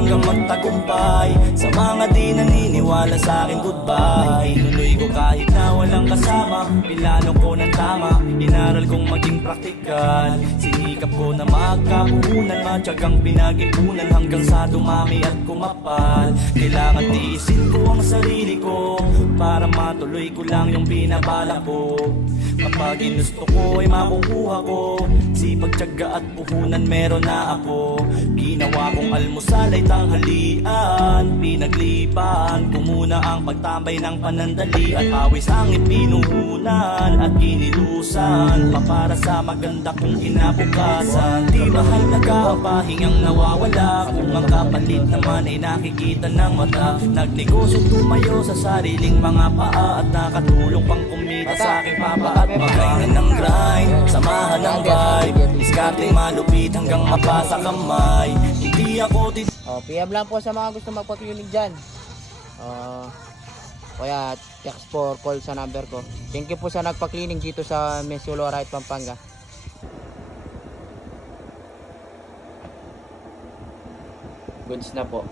hanggang magtagumpay. Sa mga di naniniwala sa akin, goodbye. Tinuloy ko kahit na walang kasama, pinlano ko ng tama, inaral kong maging praktikal. Sinikap ko na magkapunan, matyagang pinag-ipunan hanggang sa dumami at kumapal. Kailangan tiisin ko ang sarili ko para matuloy ko lang yung binabalak ko. Kapag ginusto ko ay makukuha ko, sipag, tiyaga at puhunan meron na ako. Ginawa kong almusal ay tanghalian, pinaglipan ko muna ang pagtambay ng panandali. At awis ang ipinuhunan at ginilusan pa para sa maganda kong kinabukasan. Di mahal nag-aapahingang nawawala kung ang kapalit naman ay nakikita ng mata. Nagnegosyo tumayo sa sariling mga paa at nakatulong pang kumita sa aking papa at magayon ng grind, samahan ng vibe, discarding malupit hanggang mapasa kamay. Hindi ako PM lang po sa mga gusto magpa-clinic dyan. Kaya text for call sa number ko. Thank you po sa nagpa-clinic dito sa Mesulo Right, Pampanga. Goods na po.